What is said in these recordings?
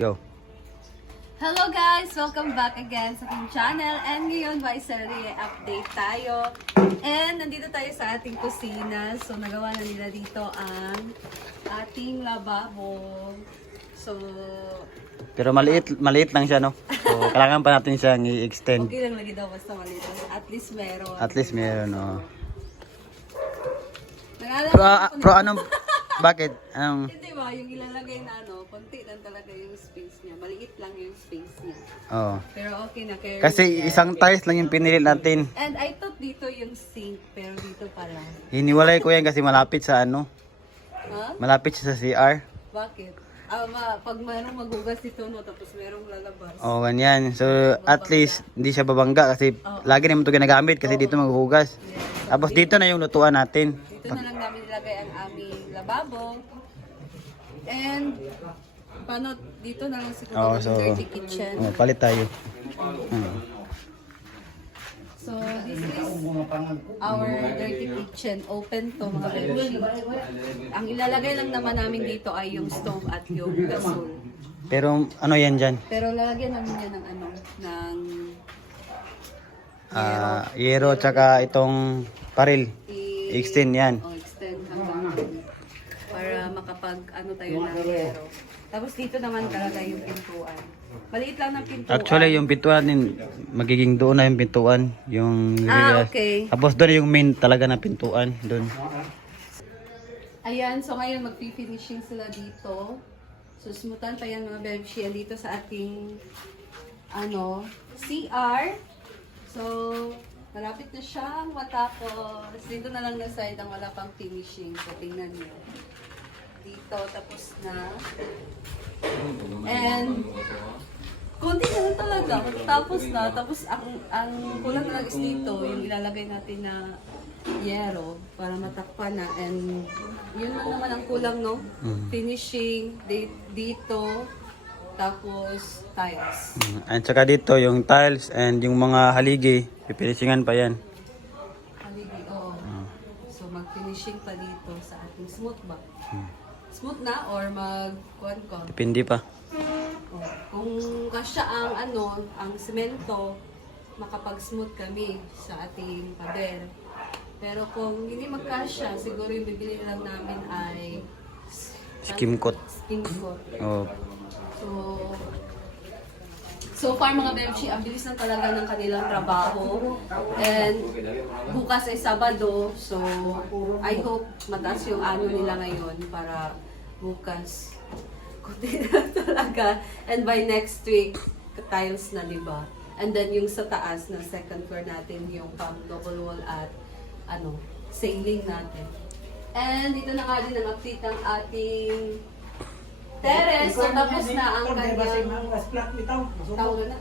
Go. Hello guys! Welcome back again sa ating channel. And ngayon, by Sarili, update tayo. And nandito tayo sa ating kusina. So, nagawa na nila dito ang ating lababo. So, Pero maliit lang siya, no? So, kailangan pa natin siyang i-extend. okay lang lagi daw basta maliit. At least meron. At least meron, no? Naalala Pero ano, bakit? Hindi ba, yung ilalagay na konti lang talaga yung space niya. Maliit lang yung space niya. Oh. Pero okay na. Kaya Kasi isang tiles lang yung pinili natin. And I thought dito yung sink, pero dito pala. Hiniwalay ko yan kasi malapit sa ano? Ha? Malapit siya sa CR. Bakit? Pag mayroong magugas ito, no, tapos mayroong lalabas. Oh, ganyan. So, at least, hindi siya babangga kasi lagi naman ito ginagamit kasi dito maghuhugas. Tapos dito na yung lutuan natin. Dito na lang namin nilagay ang aming lababo. And, paano, dito na lang siguro Oh, ang so, dirty kitchen. oh, palit tayo. So, this is our dirty kitchen. Open to mga beshi. Ang ilalagay lang naman namin dito ay yung stove at yung gasol. Pero ano yan dyan? Pero lalagyan namin yan ng ng Yero tsaka itong paril. I-extend yan. extend hanggang para makapag tayo ng yero. Tapos dito naman talaga yung pintuan. Maliit lang ng pintuan. Actually, yung pintuan din, magiging doon na yung pintuan. Yung okay. Tapos doon yung main talaga na pintuan. Doon. Ayan, so ngayon magpi-finishing sila dito. Susmutan pa yan mga bebshi dito sa ating CR. So, malapit na siyang matapos. Dito na lang na side ang wala pang finishing. So, tingnan niyo. Dito, tapos na. And, konti na lang talaga. Matatapos na. Tapos, ang kulang na lang is dito, yung ilalagay natin na yero para matakpan na. And, yun lang naman ang kulang, no? Finishing dito. Tapos, tiles. At saka dito, yung tiles and yung mga haligi, pipinishingan pa yan. Haligi, oo. So, mag-finishing pa dito sa ating smooth ba? Smooth na or mag-kuhan ko? Depende pa. Oh. Kung kasya ang semento, makapag-smooth kami sa ating pader. Pero kung hindi magkasya, siguro yung bibili lang namin ay Skim coat. skin coat. Oh. So far mga Bebshi, ang bilis na talaga ng kanilang trabaho. And bukas ay Sabado, so I hope mataas yung nila ngayon para bukas kunti na talaga. And by next week, tiles na, diba? And then yung sa taas na second floor natin, yung pang double wall at ceiling natin. And dito na nga din ang update ng ating terrace. So tapos na ang kanyang tawag na.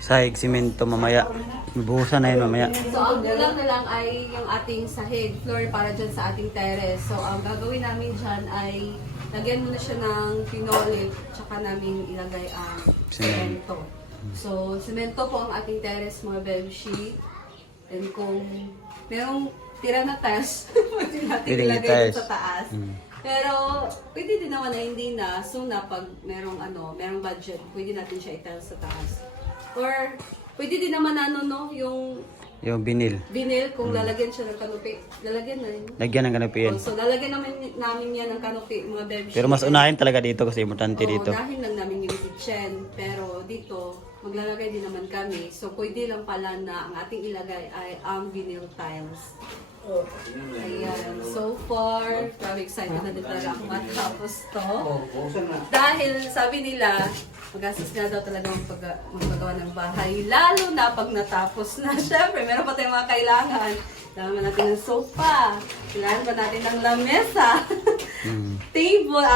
Sahig, simento mamaya. Buhusan na yun mamaya. So ang kulang na lang ay yung ating sahig floor para dyan sa ating terrace. So ang gagawin namin dyan ay lagyan muna siya ng pinolit tsaka namin ilagay ang semento. So semento po ang ating terrace mga bebshi. And kung merong tira na tiles, pwede natin ilagay sa taas. Pero pwede din naman na hindi na. So na pag merong budget, pwede natin siya i-tiles sa taas. Or pwede din naman yung Vinyl. kung lalagyan siya ng kanopi. Lalagyan na yun. Lagyan ng kanopi yan. So lalagyan namin yan ng kanopi mga bebshi. Pero mas unahin talaga dito kasi importante dito. Unahin lang namin yung kitchen. Pero dito, maglalagay din naman kami. So pwede lang pala na ang ating ilagay ay ang vinyl tiles. Ayan. So far, very excited na din talaga ako matapos to. Dahil sabi nila, magastos nga daw talaga magpagawa ng bahay. Lalo na pag natapos na. Syempre, meron pa tayong mga kailangan. Kailangan pa natin ng sofa. Kailangan pa natin ng lamesa. Table,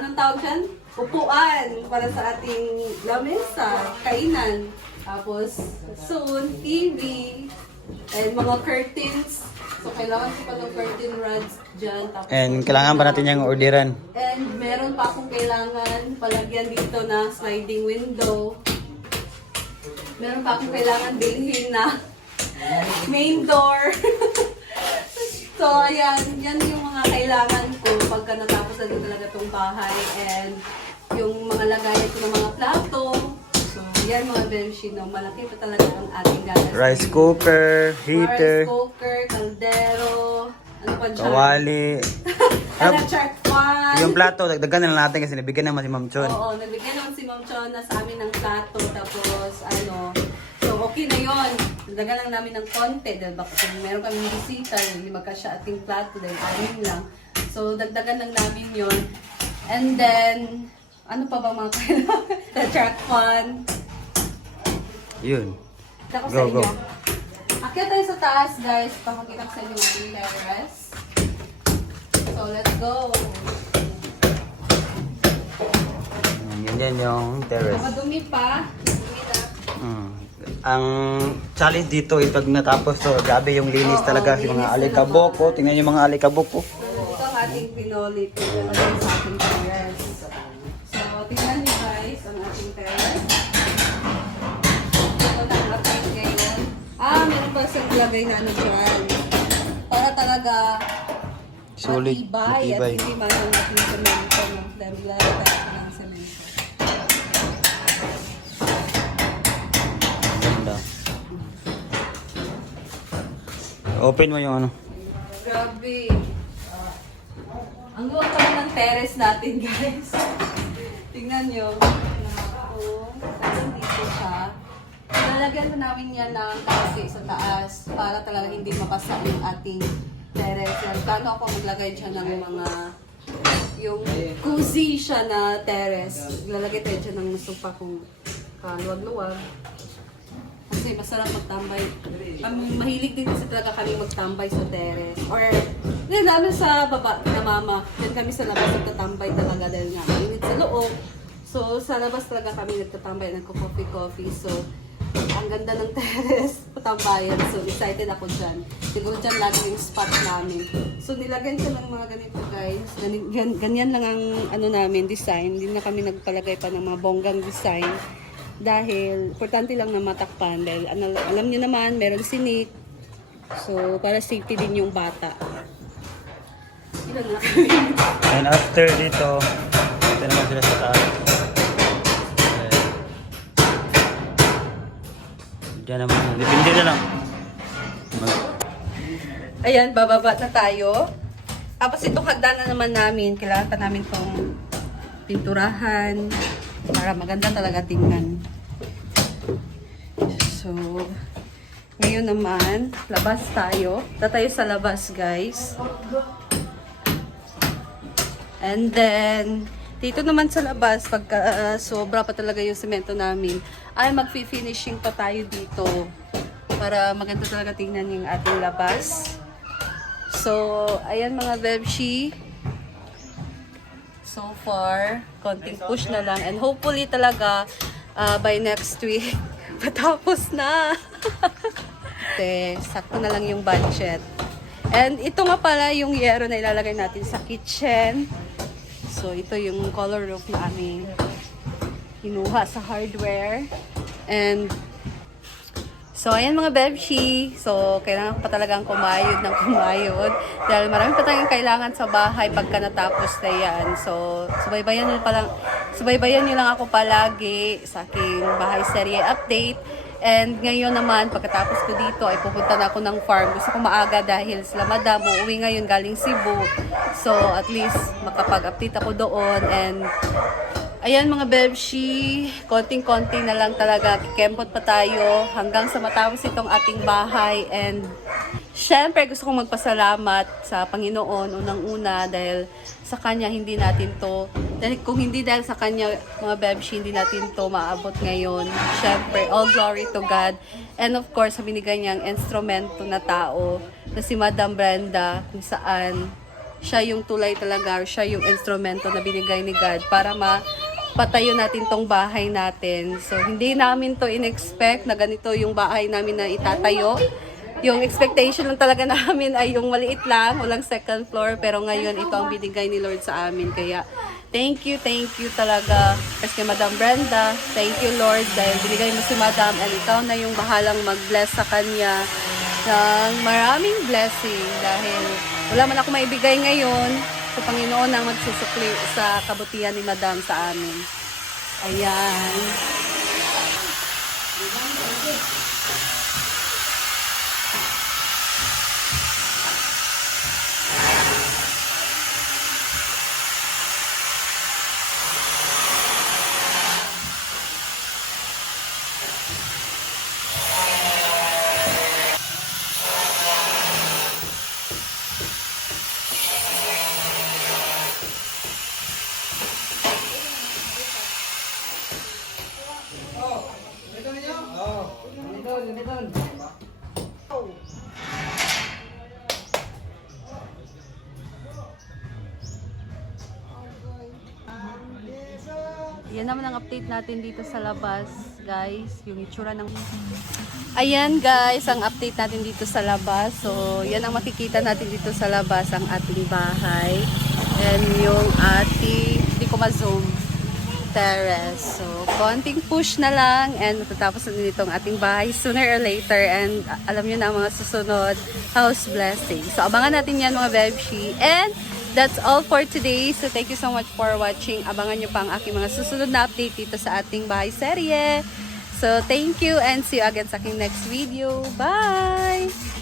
anong tawag dyan? Upuan para sa ating lamesa, kainan. Tapos, soon, TV, and mga curtains. So, kailangan ko pa ng curtain rods dyan. Tapos, And kailangan pa natin yung orderan. And meron pa akong kailangan palagyan dito na sliding window. Meron pa akong kailangan bilhin na main door. So, ayan. Yan yung mga kailangan ko pagka natapos na din talaga itong bahay. And yung mga lagayan ko ng mga plato. So, yan mga Bemshi, no? Malaki pa talaga ang ating gagastos. Rice cooker, heater, Rice cooker, kaldero, ano pa dyan? kawali. Electric fan. Yung plato, dagdagan na lang natin kasi nabigyan naman si Ma'am Chon. Oo, nabigyan naman si Ma'am Chona sa amin ng plato. Tapos, so okay na yon. Dagdagan lang namin ng konti. Dahil baka kung meron kami bisita, hindi magkasya ating plato dahil amin lang. So, dagdagan lang namin yon. And then, ano pa ba mga kailangan? Electric fan. Yun. Tako Go, sa inyo. go. Akyat tayo sa taas, guys. Pakakita ko sa inyo ang terrace. So, let's go. Yan yung terrace. Madumi pa. Dumi na. Ang challenge dito is pag natapos to, grabe yung linis Oo, talaga. Yung mga linis alikabok ko. Tingnan yung mga alikabok ko. So, ito ang ating pinolit. Ito ang sa ating terrace. So, tingnan niyo guys ang ating terrace. Ito na ang ating ngayon. Meron pa siyang lagay na ano dyan. Para talaga Solid, matibay. matibay. At hindi man ang ating semento. No? Dahil lalagay tayo ng semento. Ganda. Open mo yung ano. Grabe. Ang luwag kami ng terrace natin, guys. Tingnan nyo. Dito siya. Lalagyan na namin yan ng kasi sa taas para talaga hindi mapasa yung ating terrace. Plano ako maglagay dyan ng mga yung cozy siya na terrace. Lalagay tayo dyan ng gusto pa kung kaluwag-luwag. Kasi masarap magtambay. Mahilig din kasi talaga kami magtambay sa terrace. Or, yun, lalo sa baba na mama. Yan kami sa labas nagtatambay talaga dahil nga mainit sa loob. So, sa labas talaga kami nagtatambay, nagko-coffee-coffee. So, ang ganda ng terrace, patambayan. So, excited ako dyan. Siguro dyan lagi yung spot namin. So, nilagyan ko ng mga ganito, guys. Ganyan lang ang ano namin, design. Hindi na kami nagpalagay pa ng mga bonggang design. Dahil, importante lang na matakpan. Dahil, alam nyo naman, meron sinik. So, para safety din yung bata. Ilan na kami. And after dito, ito naman sila sa taas. Diyan naman, depende na lang. Ayan, bababa na tayo. Tapos itong hagdanan naman namin, kailangan pa namin itong pinturahan para maganda talaga tingnan. So, ngayon naman, labas tayo. Tatayo sa labas, guys. And then, dito naman sa labas, pagka sobra pa talaga yung semento namin, ay magfi-finishing pa tayo dito para maganda talaga tingnan yung ating labas. So, ayan mga Bebshi. So far, konting push na lang. And hopefully talaga, by next week, patapos na. Sakto na lang yung budget. And ito nga pala yung yero na ilalagay natin sa kitchen. So, ito yung color roof namin. Kinuha sa hardware. And, so, ayan mga Bebshi. So, kailangan pa talagang kumayod ng kumayod. Dahil marami pa tayong kailangan sa bahay pagka natapos na yan. So, subaybayan nyo lang ako palagi sa aking bahay serye update. And ngayon naman, pagkatapos ko dito, ay pupunta na ako ng farm. Gusto ko maaga dahil sila madam, uuwi ngayon galing Cebu. So, at least, makapag-update ako doon. And, ayan mga Bebshi, konting-konti na lang talaga. Kikempot pa tayo hanggang sa matapos itong ating bahay. And, syempre, gusto kong magpasalamat sa Panginoon unang-una dahil sa Kanya hindi natin to. Dahil kung hindi dahil sa Kanya, mga Bebshi, hindi natin to maabot ngayon. Syempre, all glory to God. And of course, sa binigay niyang instrumento na tao na si Madam Brenda, kung saan siya yung tulay talaga, or siya yung instrumento na binigay ni God para patayo natin tong bahay natin. So, hindi namin to in-expect na ganito yung bahay namin na itatayo. Yung expectation lang talaga namin ay yung maliit lang, walang second floor. Pero ngayon, ito ang binigay ni Lord sa amin. Kaya, thank you talaga. Kasi Madam Brenda, thank you Lord dahil binigay mo si Madam and ikaw na yung bahalang mag-bless sa kanya ng maraming blessing. Dahil wala man ako maibigay ngayon, So, Panginoon ang magsusukli sa kabutihan ni Madam sa amin. Ayan. Yan naman ang update natin dito sa labas, guys. Yung itsura ng... Ayan, guys, ang update natin dito sa labas. So, yan ang makikita natin dito sa labas, ang ating bahay. And yung ating, hindi ko ma-zoom, terrace. So, konting push na lang and matatapos na din itong ating bahay sooner or later. And alam nyo na ang mga susunod house blessing. So, abangan natin yan, mga Bebshi. And that's all for today. So, thank you so much for watching. Abangan nyo pa ang aking mga susunod na update dito sa ating bahay serye. So, thank you and see you again sa aking next video. Bye!